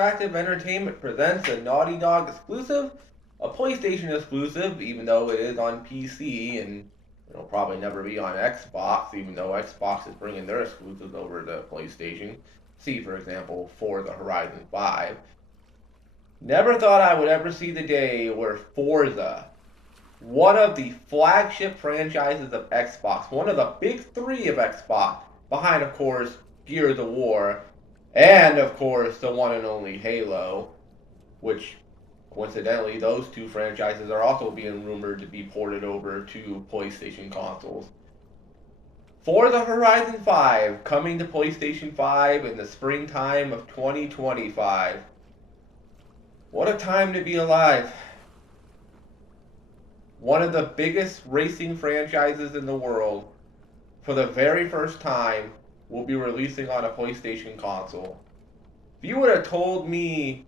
Interactive Entertainment presents a Naughty Dog exclusive, a PlayStation exclusive, even though it is on PC, and it'll probably never be on Xbox, even though Xbox is bringing their exclusives over to PlayStation. See, for example, Forza Horizon 5. Never thought I would ever see the day where Forza, one of the flagship franchises of Xbox, one of the big three of Xbox, behind, of course, Gears of War, and, of course, the one and only Halo, which, coincidentally, those two franchises are also being rumored to be ported over to PlayStation consoles. Forza Horizon 5 coming to PlayStation 5 in the springtime of 2025. What a time to be alive. One of the biggest racing franchises in the world, for the very first time, will be releasing on a PlayStation console. If you would have told me,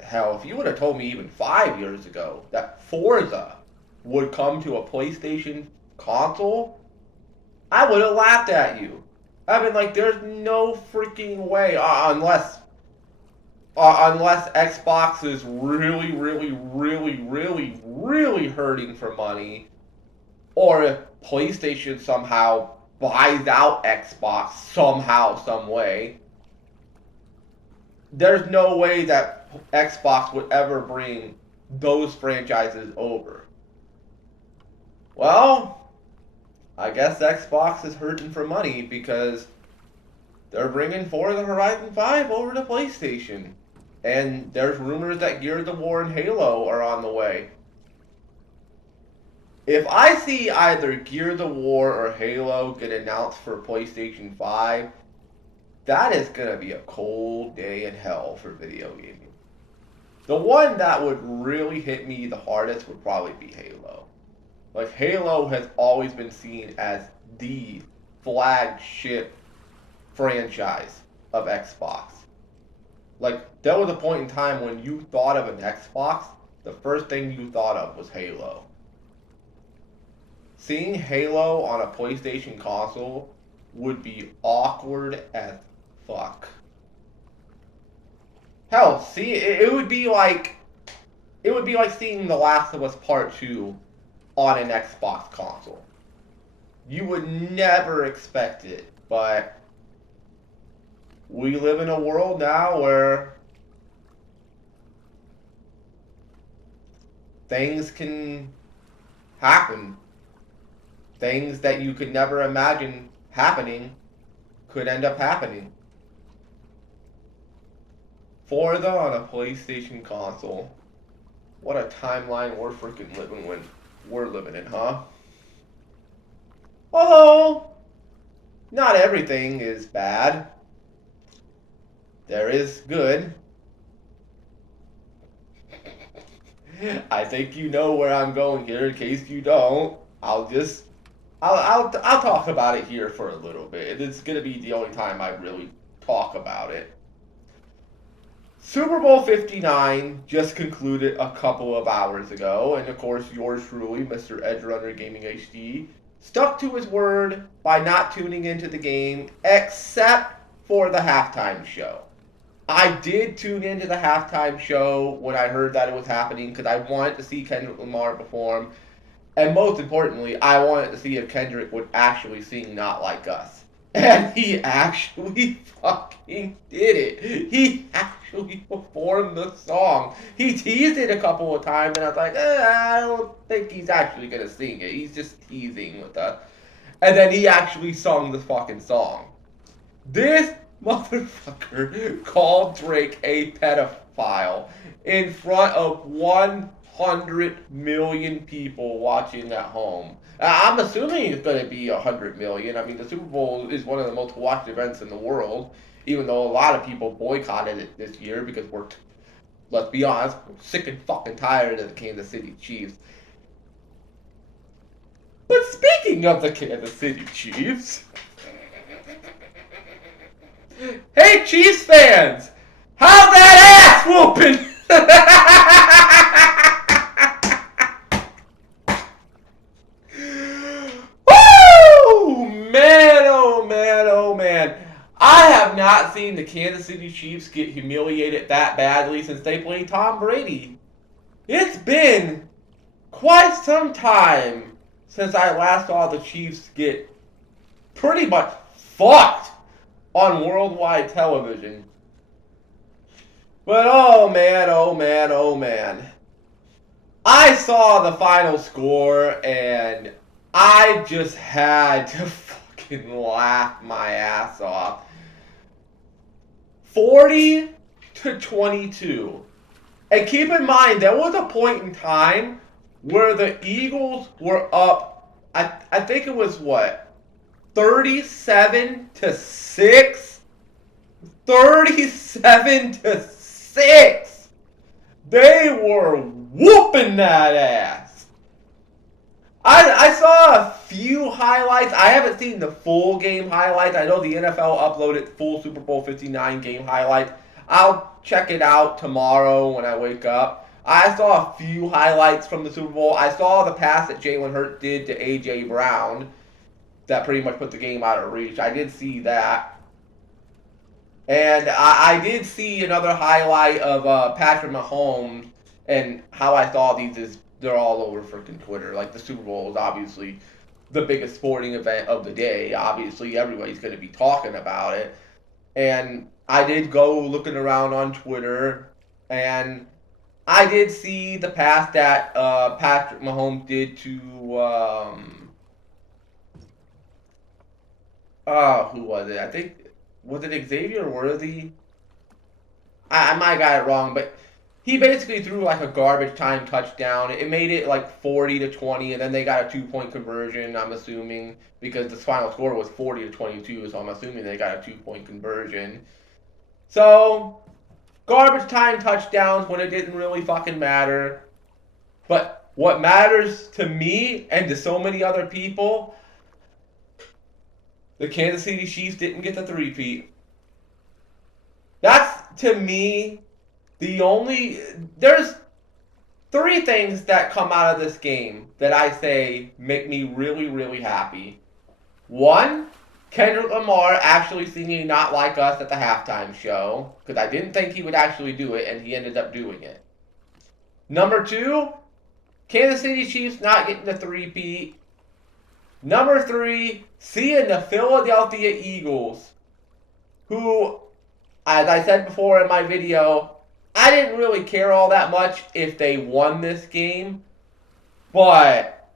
hell, if you would have told me even 5 years ago that Forza would come to a PlayStation console, I would have laughed at you. I mean, like, there's no freaking way, unless Xbox is really hurting for money, or if PlayStation somehow buys out Xbox somehow, some way, there's no way that Xbox would ever bring those franchises over. Well, I guess Xbox is hurting for money because they're bringing Forza Horizon 5 over to PlayStation. And there's rumors that Gears of War and Halo are on the way. If I see either Gears of War or Halo get announced for PlayStation 5, that is going to be a cold day in hell for video gaming. The one that would really hit me the hardest would probably be Halo. Like, Halo has always been seen as the flagship franchise of Xbox. Like, there was a point in time when you thought of an Xbox, the first thing you thought of was Halo. Seeing Halo on a PlayStation console would be awkward as fuck. Hell, see, it would be like seeing The Last of Us Part 2 on an Xbox console. You would never expect it, but we live in a world now where things can happen. Things that you could never imagine happening could end up happening. Forza on a PlayStation console. What a timeline we're freaking living in, huh? Although, not everything is bad. There is good. I think you know where I'm going here. In case you don't, I'll talk about it here for a little bit. It's gonna be the only time I really talk about it. Super Bowl 59 just concluded a couple of hours ago, and of course yours truly, Mr. Edgerunner Gaming HD, stuck to his word by not tuning into the game except for the halftime show. I did tune into the halftime show when I heard that it was happening because I wanted to see Kendrick Lamar perform. And most importantly, I wanted to see if Kendrick would actually sing Not Like Us. And he actually fucking did it. He actually performed the song. He teased it a couple of times and I was like, I don't think he's actually going to sing it. He's just teasing with us. And then he actually sung the fucking song. This motherfucker called Drake a pedophile in front of 100 million people watching at home. I'm assuming it's going to be 100 million. I mean, the Super Bowl is one of the most watched events in the world, even though a lot of people boycotted it this year because let's be honest, we're sick and fucking tired of the Kansas City Chiefs. But speaking of the Kansas City Chiefs, hey, Chiefs fans! How's that ass whooping? Woo! Man, oh man, oh man. I have not seen seen the Kansas City Chiefs get humiliated that badly since they played Tom Brady. It's been quite some time since I last saw the Chiefs get pretty much fucked on worldwide television. But oh man, oh man, oh man. I saw the final score and I just had to fucking laugh my ass off. 40-22. And keep in mind, there was a point in time where the Eagles were up, I think it was what? 37-6? 37-6! They were whooping that ass. I saw a few highlights. I haven't seen the full game highlights. I know the NFL uploaded full Super Bowl 59 game highlights. I'll check it out tomorrow when I wake up. I saw a few highlights from the Super Bowl. I saw the pass that Jalen Hurts did to A.J. Brown that pretty much put the game out of reach. I did see that. And I did see another highlight of Patrick Mahomes, and how I saw these is they're all over freaking Twitter. Like, the Super Bowl is obviously the biggest sporting event of the day. Obviously, everybody's going to be talking about it. And I did go looking around on Twitter, and I did see the pass that Patrick Mahomes did to, who was it? I think... Was it Xavier Worthy? I might have got it wrong, but he basically threw like a garbage time touchdown. It made it like 40-20, and then they got a 2-point conversion, I'm assuming, because the final score was 40-22, so I'm assuming they got a 2-point conversion. So, garbage time touchdowns when it didn't really fucking matter. But what matters to me and to so many other people, the Kansas City Chiefs didn't get the three-peat. That's, to me, the only... There's 3 things that come out of this game that I say make me really, really happy. 1, Kendrick Lamar actually singing Not Like Us at the halftime show, because I didn't think he would actually do it, and he ended up doing it. Number 2, Kansas City Chiefs not getting the three-peat. Number 3, seeing the Philadelphia Eagles, who, as I said before in my video, I didn't really care all that much if they won this game, but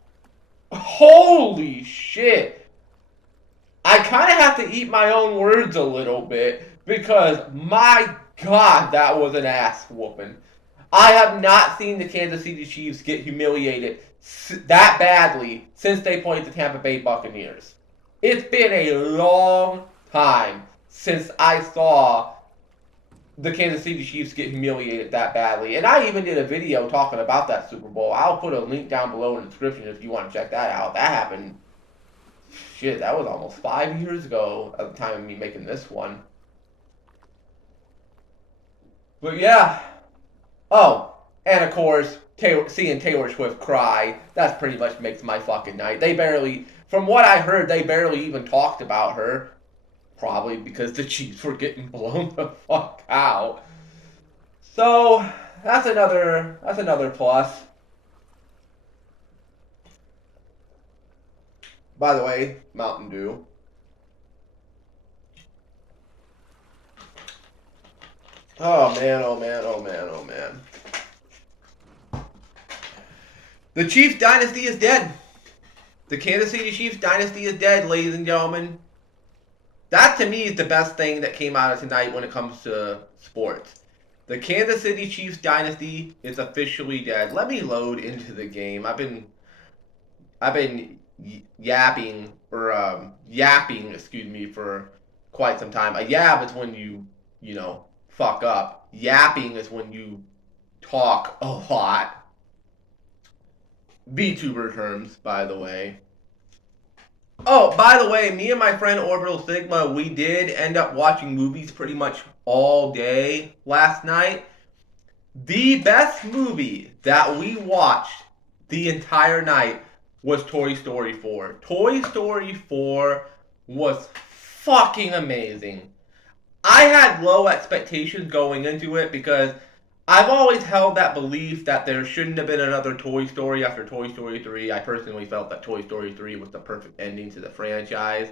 holy shit, I kind of have to eat my own words a little bit, because my God, that was an ass whooping. I have not seen the Kansas City Chiefs get humiliated that badly since they played the Tampa Bay Buccaneers. It's been a long time since I saw the Kansas City Chiefs get humiliated that badly. And I even did a video talking about that Super Bowl. I'll put a link down below in the description if you want to check that out. That happened, shit, that was almost 5 years ago at the time of me making this one. But yeah. Oh, and of course, seeing Taylor Swift cry, that pretty much makes my fucking night. They barely, from what I heard, they barely even talked about her. Probably because the Chiefs were getting blown the fuck out. So, that's another plus. By the way, Mountain Dew. Oh man, oh man, oh man, oh man. The Chiefs dynasty is dead. The Kansas City Chiefs dynasty is dead, ladies and gentlemen. That, to me, is the best thing that came out of tonight when it comes to sports. The Kansas City Chiefs dynasty is officially dead. Let me load into the game. I've been yapping, for quite some time. A yab is when you fuck up. Yapping is when you talk a lot. VTuber terms, by the way. Oh, by the way, me and my friend Orbital Sigma, we did end up watching movies pretty much all day last night. The best movie that we watched the entire night was Toy Story 4. Toy Story 4 was fucking amazing. I had low expectations going into it because I've always held that belief that there shouldn't have been another Toy Story after Toy Story 3. I personally felt that Toy Story 3 was the perfect ending to the franchise.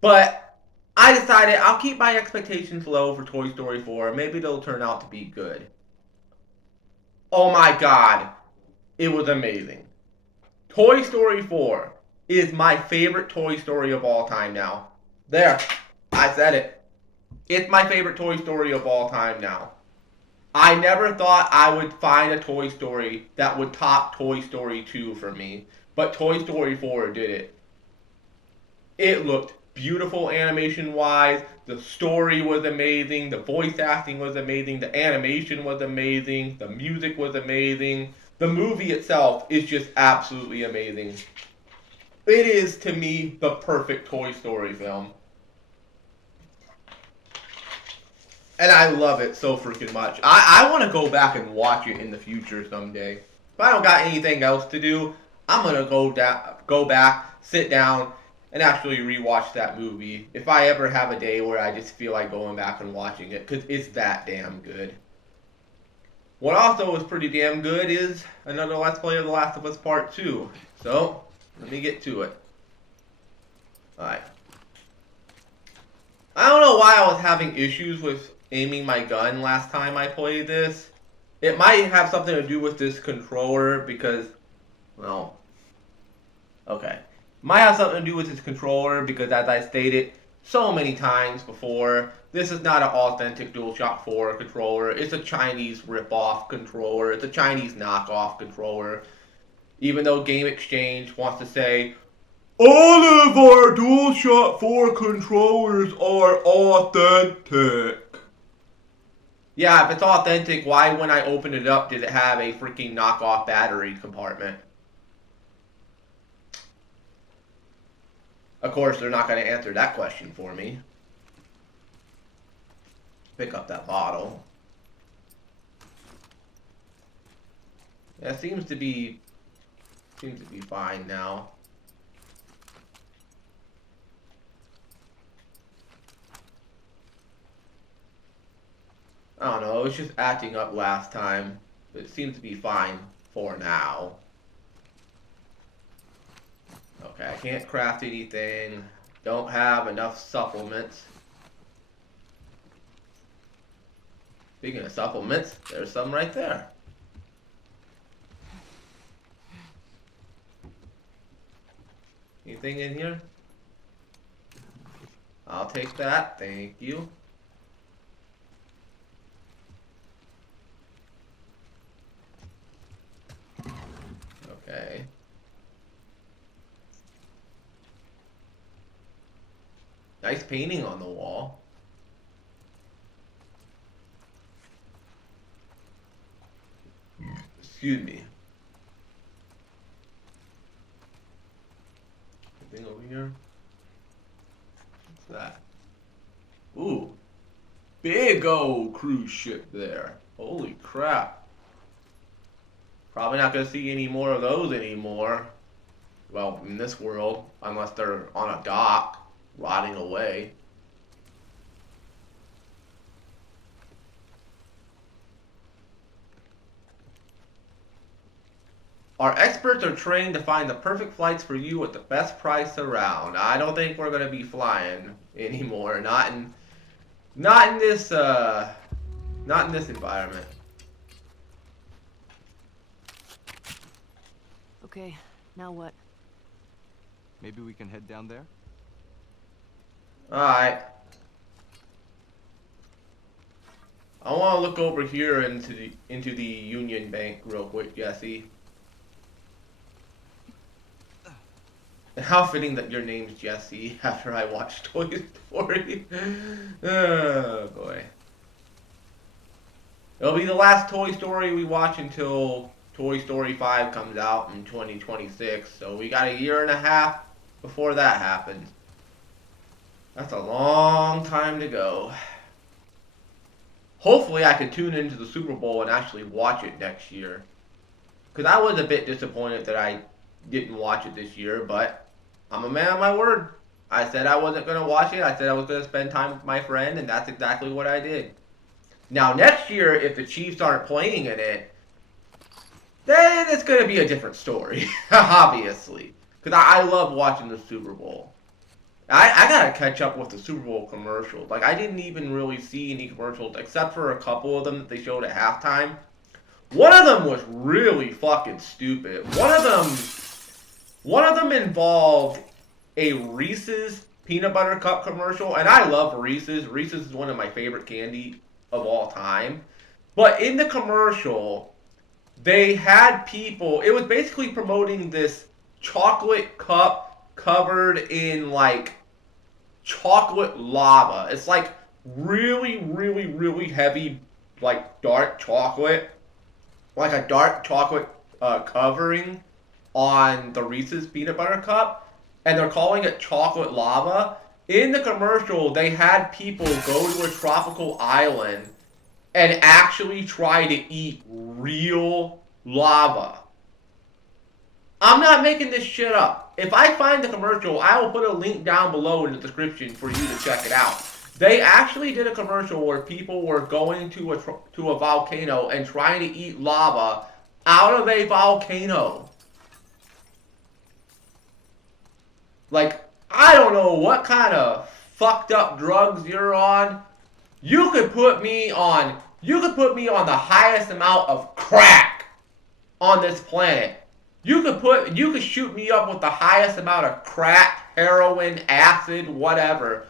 But I decided I'll keep my expectations low for Toy Story 4. Maybe they'll turn out to be good. Oh my god, it was amazing. Toy Story 4 is my favorite Toy Story of all time now. There, I said it. It's my favorite Toy Story of all time now. I never thought I would find a Toy Story that would top Toy Story 2 for me, but Toy Story 4 did it. It looked beautiful animation wise, the story was amazing, the voice acting was amazing, the animation was amazing, the music was amazing. The movie itself is just absolutely amazing. It is, to me, the perfect Toy Story film. And I love it so freaking much. I want to go back and watch it in the future someday. If I don't got anything else to do, I'm going to go back, sit down, and actually rewatch that movie. If I ever have a day where I just feel like going back and watching it, because it's that damn good. What also is pretty damn good is another Let's Play of The Last of Us Part 2. So, let me get to it. Alright. I don't know why I was having issues with aiming my gun last time I played this. It might have something to do with this controller because, well, okay. Might have something to do with this controller because, as I stated so many times before, this is not an authentic DualShock 4 controller. It's a Chinese rip-off controller. It's a Chinese knockoff controller. Even though Game Exchange wants to say, all of our DualShock 4 controllers are authentic. Yeah, if it's authentic, why when I opened it up did it have a freaking knockoff battery compartment? Of course, they're not going to answer that question for me. Pick up that bottle. Yeah, it seems to be fine now. I don't know, it was just acting up last time. But it seems to be fine for now. Okay, I can't craft anything. Don't have enough supplements. Speaking of supplements, there's some right there. Anything in here? I'll take that, thank you. Okay. Nice painting on the wall. Excuse me. Anything over here? What's that? Ooh. Big old cruise ship there. Holy crap. Probably not going to see any more of those anymore. Well, in this world, unless they're on a dock, rotting away. Our experts are trained to find the perfect flights for you at the best price around. I don't think we're going to be flying anymore. Not in this environment. Okay, now what? Maybe we can head down there? Alright. I want to look over here into the Union Bank real quick, Jesse. How fitting that your name's Jesse after I watched Toy Story. Oh boy. It'll be the last Toy Story we watch until Toy Story 5 comes out in 2026. So we got a year and a half before that happens. That's a long time to go. Hopefully I can tune into the Super Bowl and actually watch it next year. Because I was a bit disappointed that I didn't watch it this year, but I'm a man of my word. I said I wasn't going to watch it. I said I was going to spend time with my friend, and that's exactly what I did. Now, next year, if the Chiefs aren't playing in it, then it's going to be a different story, obviously. Because I love watching the Super Bowl. I got to catch up with the Super Bowl commercials. Like, I didn't even really see any commercials, except for a couple of them that they showed at halftime. One of them was really fucking stupid. One of them involved a Reese's peanut butter cup commercial, and I love Reese's. Reese's is one of my favorite candy of all time. But in the commercial, they had people, it was basically promoting this chocolate cup covered in like chocolate lava. It's like really, really, really heavy, like dark chocolate, like a dark chocolate covering on the Reese's peanut butter cup, and they're calling it chocolate lava. In the commercial, they had people go to a tropical island and actually try to eat real lava. I'm not making this shit up. If I find the commercial, I will put a link down below in the description for you to check it out. They actually did a commercial where people were going to a volcano and trying to eat lava out of a volcano. Like, I don't know what kind of fucked up drugs you're on. You could put me on the highest amount of crack on this planet. You could shoot me up with the highest amount of crack, heroin, acid, whatever.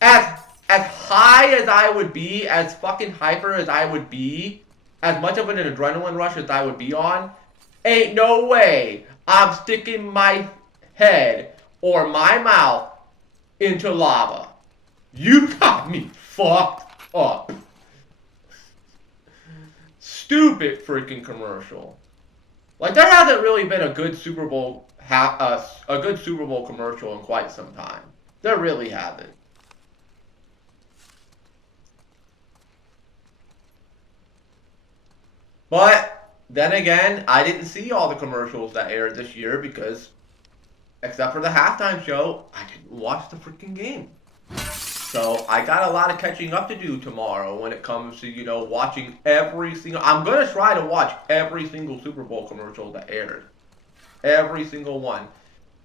As high as I would be, as fucking hyper as I would be, as much of an adrenaline rush as I would be on, ain't no way I'm sticking my head or my mouth into lava. You got me fucked up. Stupid freaking commercial. Like, there hasn't really been a good Super Bowl commercial in quite some time. There really hasn't. But then again, I didn't see all the commercials that aired this year because, except for the halftime show, I didn't watch the freaking game. So I got a lot of catching up to do tomorrow when it comes to, watching every single... I'm going to try to watch every single Super Bowl commercial that aired. Every single one.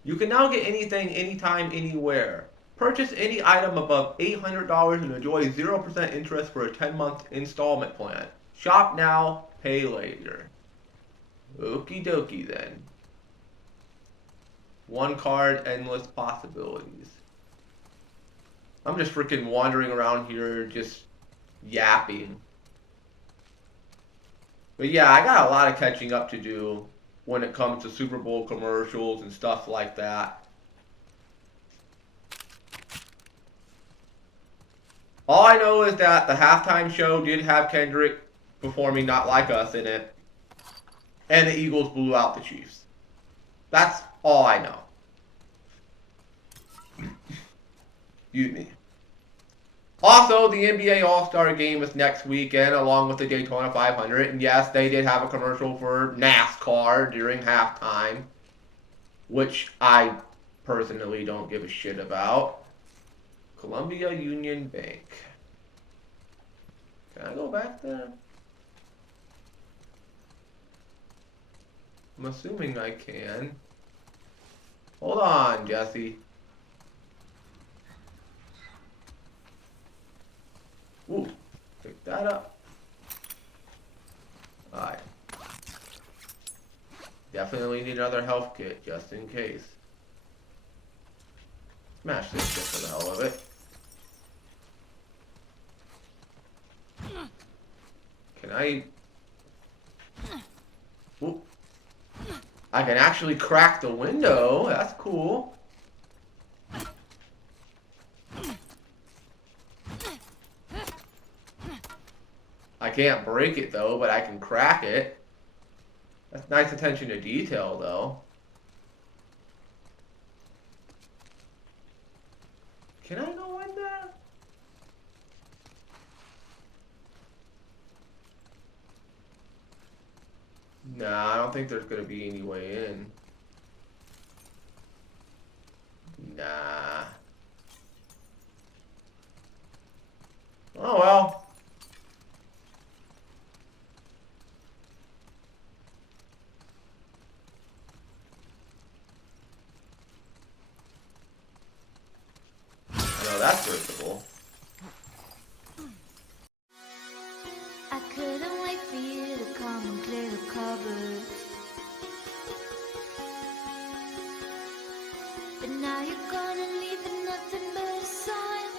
You can now get anything, anytime, anywhere. Purchase any item above $800 and enjoy 0% interest for a 10-month installment plan. Shop now, pay later. Okie dokie then. One card, endless possibilities. I'm just freaking wandering around here, just yapping. But yeah, I got a lot of catching up to do when it comes to Super Bowl commercials and stuff like that. All I know is that the halftime show did have Kendrick performing Not Like Us in it. And the Eagles blew out the Chiefs. That's all I know. Excuse me. Also, the NBA All-Star Game is next weekend along with the Daytona 500. And yes, they did have a commercial for NASCAR during halftime, which I personally don't give a shit about. Columbia Union Bank. Can I go back there? I'm assuming I can. Hold on, Jesse. Ooh, pick that up. Alright. Definitely need another health kit, just in case. Smash this shit for the hell of it. Can I... Ooh. I can actually crack the window. That's cool. I can't break it though, but I can crack it. That's nice attention to detail though. Can I go in there? Nah, I don't think there's gonna be any way in. Nah. Oh well. No, that's versatile. I couldn't wait for you to come and clear the cupboard. But now you're gonna leave with nothing but a sign.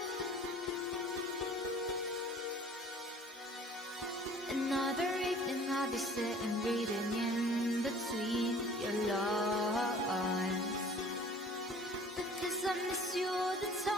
Another evening I'll be sitting reading in between your lines, because I miss you all the time.